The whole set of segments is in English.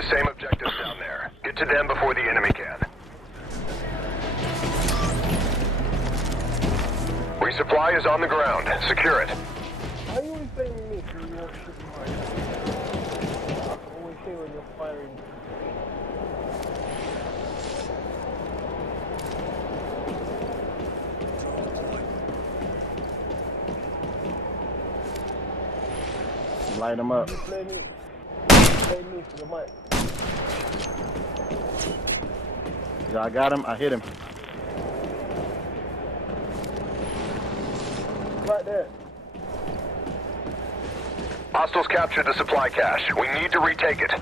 the same objectives down there. Get to them before the enemy can. Resupply is on the ground. Secure it. Why are you always blaming me for your shooting my head? I always say when you're firing. Light them up. You blame me for the mic. Yeah, I got him. I hit him. Right there. Hostiles captured the supply cache. We need to retake it.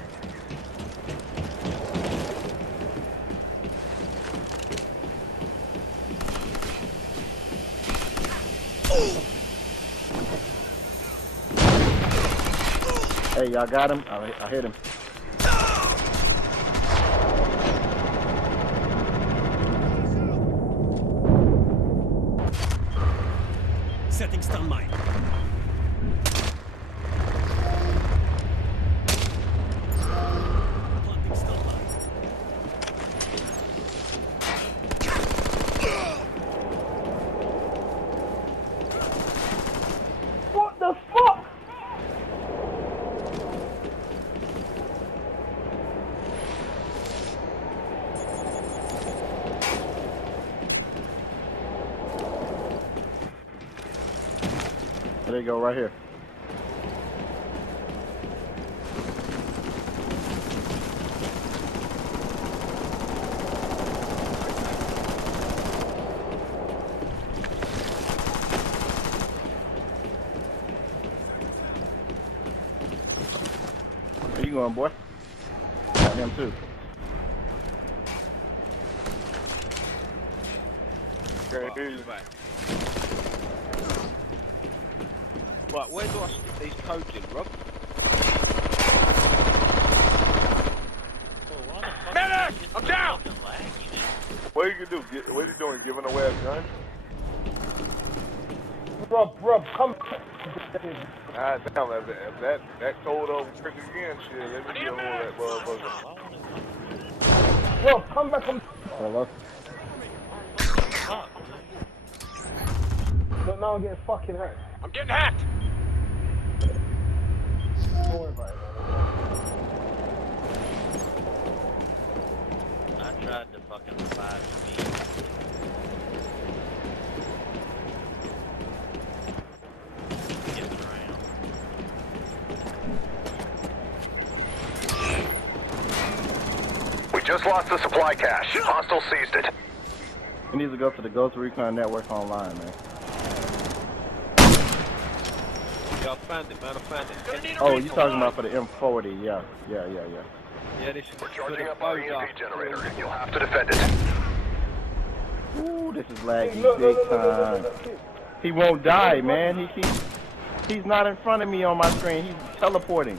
Hey, y'all got him? I hit him. Setting stun mine. Planting stun mine. What the fuck? There you go, right here. Where you going, boy? Got him too. Right, where do I stick these codes in, Rob? Medic! I'm down! What you can do? What are you doing? Giving away a gun? Rob, come. Ah, damn, if that code over trick again, shit, let me get hold of that motherfucker. Rob, come back on. Hello? But now I'm getting fucking hurt. I'm getting hacked! Don't worry about it, I tried to fucking revive me. Get around. We just lost the supply cache. Hostile seized it. We need to go to the Ghost Recon Network online, man. Yeah, I found it, man, I found it. Oh, you talking about for the M40? Yeah. Yeah, this is We're charging up our EMP generator. You'll have to defend it. Ooh, this is laggy big time. He won't die, man. He's not in front of me on my screen. He's teleporting.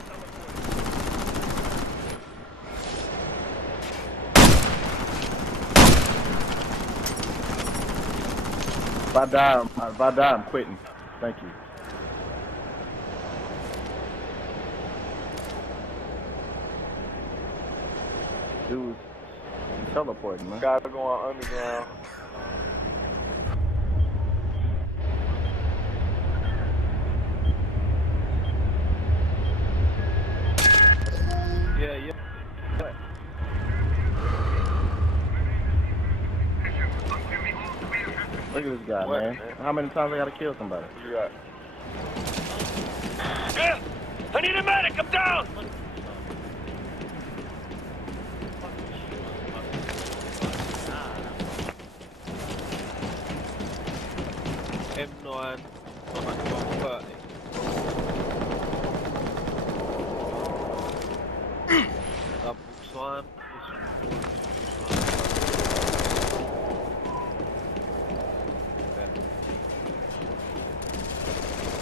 If I die, I'm quitting. Thank you. Dude, he's teleporting, man. Guys are going underground. yeah. Look at this guy, man. How many times I gotta kill somebody? You got Yeah! I need a medic! I'm down! M9, 130. Double slime.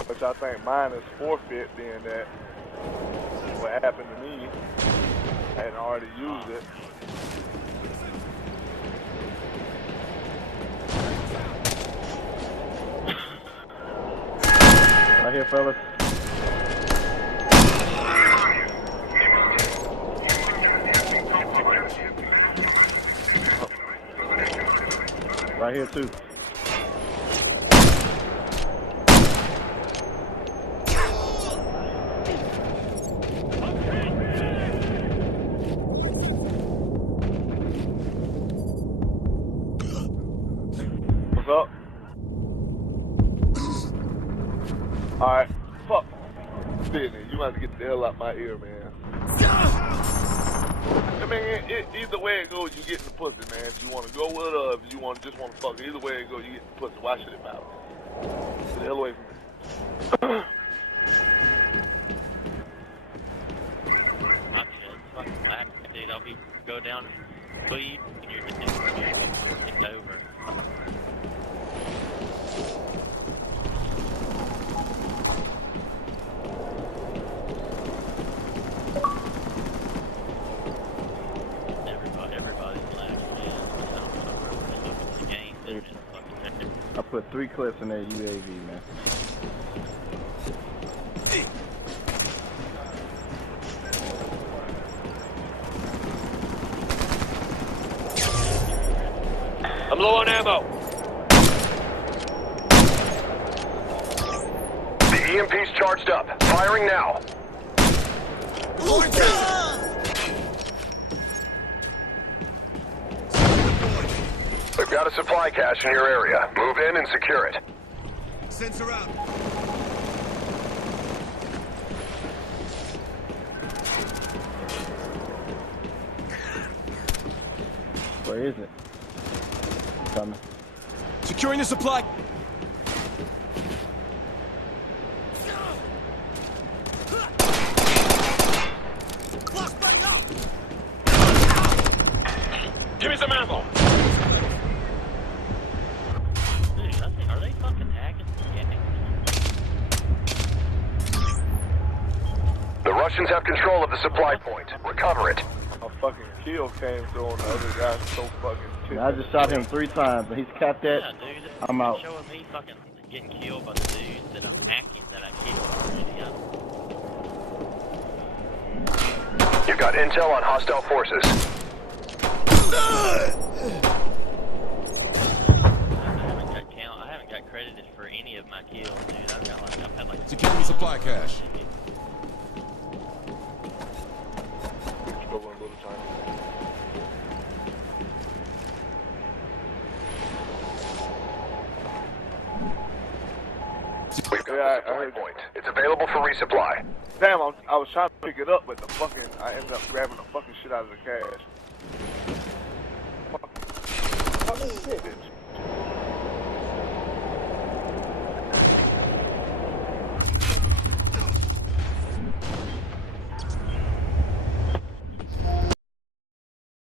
which I think mine is forfeit, being that what happened to me, I hadn't already used it. Right here, fellas. Right here too. What's up? Alright, fuck. Sydney, you have to get the hell out my ear, man. I mean, either way it goes, you get the pussy, man. If you want to go with her, or if you just want to fuck her, either way it goes, you get the pussy. Why should it matter? Get the hell away from me. My shit's fucking black, dude. I'll be go down and bleed, and you're just it's over. Everybody's black, man. The game, they're just fucking I put 3 clips in that UAV, man. I'm low on ammo. The EMP's charged up. Firing now. We've got a supply cache in your area. Move in and secure it. Sensor out. Where is it? Coming. Securing the supply. Give me some ammo. Dude, are they fucking hacking the game? The Russians have control of the supply point. Recover it. A fucking kill came through on the other guy so fucking ticked. I just shot him 3 times, and he's capped that. Yeah, dude. I'm out. Showing me fucking getting killed by the dudes that I'm hacking that I killed already. You got intel on hostile forces. I haven't got credited for any of my kills, dude. I've had like Securing the supply cache. Struggling a little time. We've got Yeah, the supply point. It's available for resupply. Damn, I was trying to pick it up, but the fucking, I ended up grabbing the fucking shit out of the cash. Fucking shit, bitch.